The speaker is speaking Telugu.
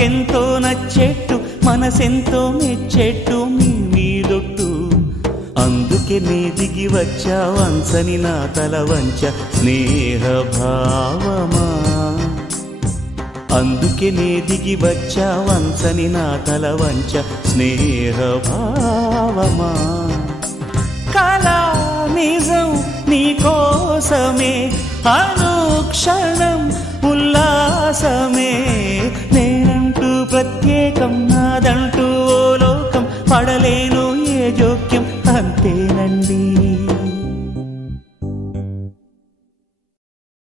మాకెంతో నచ్చేట్టు మనసెంతో మెచ్చేట్టు మీ మీదొట్టు అందుకే నీ దిగి వచ్చా వంచని నా తల వంచ స్నేహ భావమా అందుకే నీ దిగి వచ్చా వంచని నా తల వంచ స్నేహ భావమా కళా నిజం నీ కోసమే అనుక్షణం ఉల్లాసమే నేనంటూ ప్రత్యేకం నాదంటూ ఓ లోకం పడలేను ఏ జోక్యం అంతేనండి